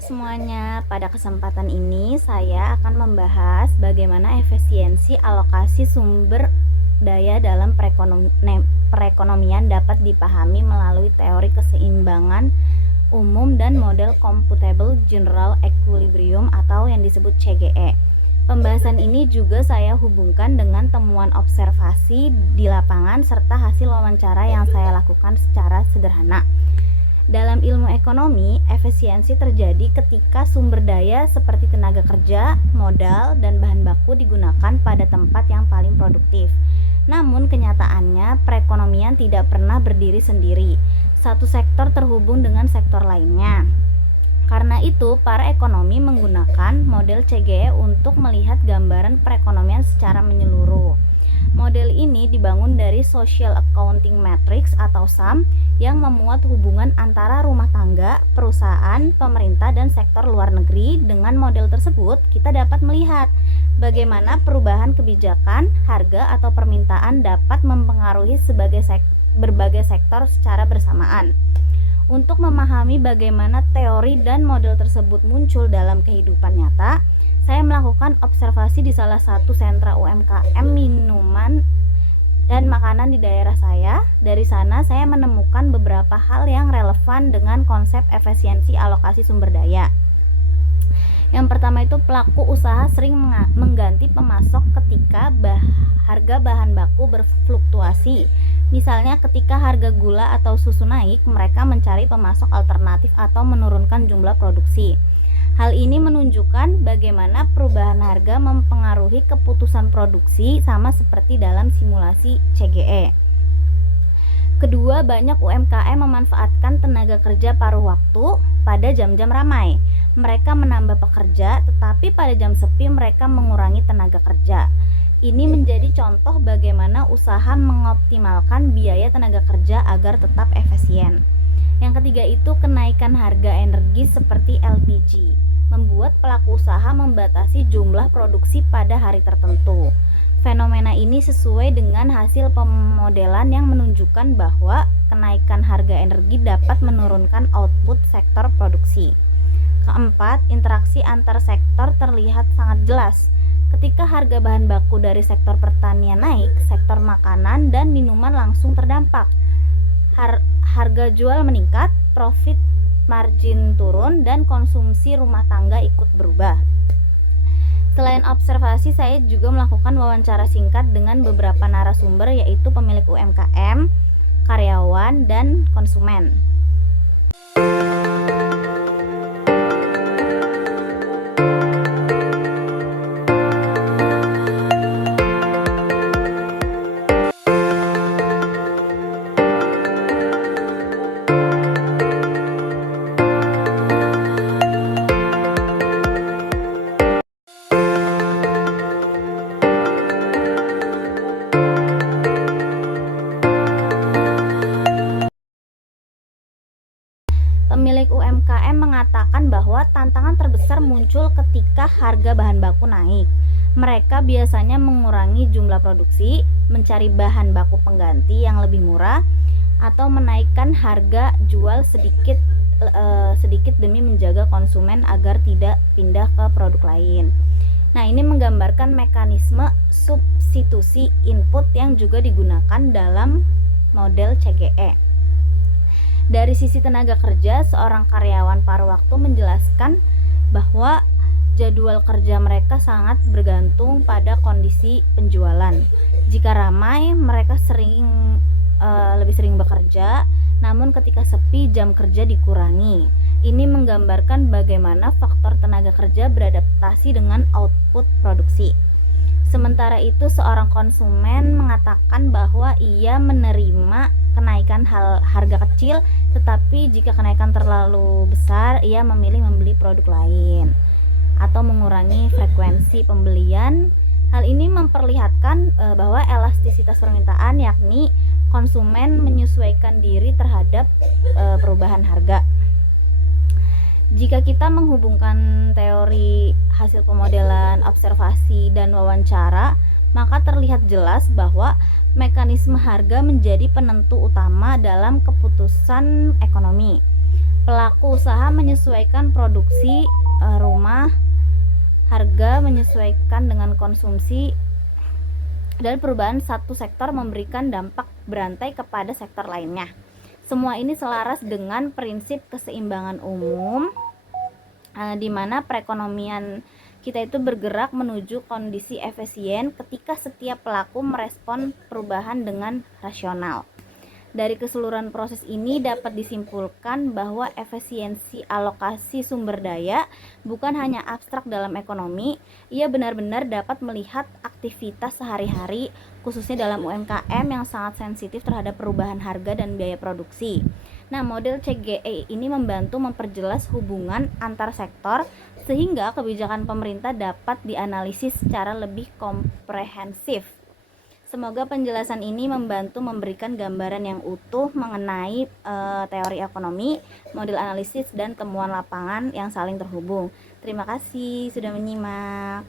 semuanya, pada kesempatan ini saya akan membahas bagaimana efisiensi alokasi sumber daya dalam perekonomian dapat dipahami melalui teori keseimbangan umum dan model Computable General Equilibrium atau yang disebut CGE. Pembahasan ini juga saya hubungkan dengan temuan observasi di lapangan serta hasil wawancara yang saya lakukan secara sederhana. Dalam ilmu ekonomi, efisiensi terjadi ketika sumber daya seperti tenaga kerja, modal, dan bahan baku digunakan pada tempat yang paling produktif. Namun kenyataannya, perekonomian tidak pernah berdiri sendiri. Satu sektor terhubung dengan sektor lainnya. Karena itu, para ekonomi menggunakan model CGE untuk melihat gambaran perekonomian secara menyeluruh. Model ini dibangun dari Social Accounting Matrix atau SAM yang memuat hubungan antara rumah tangga, perusahaan, pemerintah, dan sektor luar negeri. Dengan model tersebut, kita dapat melihat bagaimana perubahan kebijakan, harga, atau permintaan dapat mempengaruhi berbagai sektor secara bersamaan. Untuk memahami bagaimana teori dan model tersebut muncul dalam kehidupan nyata, saya melakukan observasi di salah satu sentra UMKM minuman dan makanan di daerah saya. Dari sana saya menemukan beberapa hal yang relevan dengan konsep efisiensi alokasi sumber daya. Yang pertama itu, pelaku usaha sering mengganti pemasok ketika harga bahan baku berfluktuasi. Misalnya ketika harga gula atau susu naik, mereka mencari pemasok alternatif atau menurunkan jumlah produksi. Hal ini menunjukkan bagaimana perubahan harga mempengaruhi keputusan produksi, sama seperti dalam simulasi CGE. Kedua, banyak UMKM memanfaatkan tenaga kerja paruh waktu pada jam-jam ramai. Mereka menambah pekerja, tetapi pada jam sepi mereka mengurangi tenaga kerja. Ini menjadi contoh bagaimana usaha mengoptimalkan biaya tenaga kerja agar tetap efisien. Yang ketiga itu, kenaikan harga energi seperti LPG membuat pelaku usaha membatasi jumlah produksi pada hari tertentu. Fenomena ini sesuai dengan hasil pemodelan yang menunjukkan bahwa kenaikan harga energi dapat menurunkan output sektor produksi. Keempat, interaksi antar sektor terlihat sangat jelas. Ketika harga bahan baku dari sektor pertanian naik, sektor makanan dan minuman langsung terdampak. Harga jual meningkat, profit margin turun, dan konsumsi rumah tangga ikut berubah. Selain observasi, saya juga melakukan wawancara singkat dengan beberapa narasumber, yaitu pemilik UMKM, karyawan, dan konsumen. Pemilik UMKM mengatakan bahwa tantangan terbesar muncul ketika harga bahan baku naik. Mereka biasanya mengurangi jumlah produksi, mencari bahan baku pengganti yang lebih murah, atau menaikkan harga jual sedikit demi menjaga konsumen agar tidak pindah ke produk lain. Nah, ini menggambarkan mekanisme substitusi input yang juga digunakan dalam model CGE. Dari sisi tenaga kerja, seorang karyawan paruh waktu menjelaskan bahwa jadwal kerja mereka sangat bergantung pada kondisi penjualan. Jika ramai, mereka lebih sering bekerja, namun ketika sepi, jam kerja dikurangi. Ini menggambarkan bagaimana faktor tenaga kerja beradaptasi dengan output produksi. Sementara itu, seorang konsumen mengatakan bahwa ia menerima kenaikan harga kecil, tetapi jika kenaikan terlalu besar, ia memilih membeli produk lain atau mengurangi frekuensi pembelian. Hal ini memperlihatkan bahwa elastisitas permintaan, yakni konsumen menyesuaikan diri terhadap perubahan harga. Jika kita menghubungkan teori hasil pemodelan, observasi, dan wawancara, maka terlihat jelas bahwa mekanisme harga menjadi penentu utama dalam keputusan ekonomi. Pelaku usaha menyesuaikan produksi rumah, harga menyesuaikan dengan konsumsi, dan perubahan satu sektor memberikan dampak berantai kepada sektor lainnya. Semua ini selaras dengan prinsip keseimbangan umum, di mana perekonomian kita itu bergerak menuju kondisi efisien ketika setiap pelaku merespon perubahan dengan rasional. Dari keseluruhan proses ini dapat disimpulkan bahwa efisiensi alokasi sumber daya bukan hanya abstrak dalam ekonomi, ia benar-benar dapat melihat aktivitas sehari-hari, khususnya dalam UMKM yang sangat sensitif terhadap perubahan harga dan biaya produksi. Nah, model CGE ini membantu memperjelas hubungan antar sektor sehingga kebijakan pemerintah dapat dianalisis secara lebih komprehensif. Semoga penjelasan ini membantu memberikan gambaran yang utuh mengenai teori ekonomi, model analisis, dan temuan lapangan yang saling terhubung. Terima kasih sudah menyimak.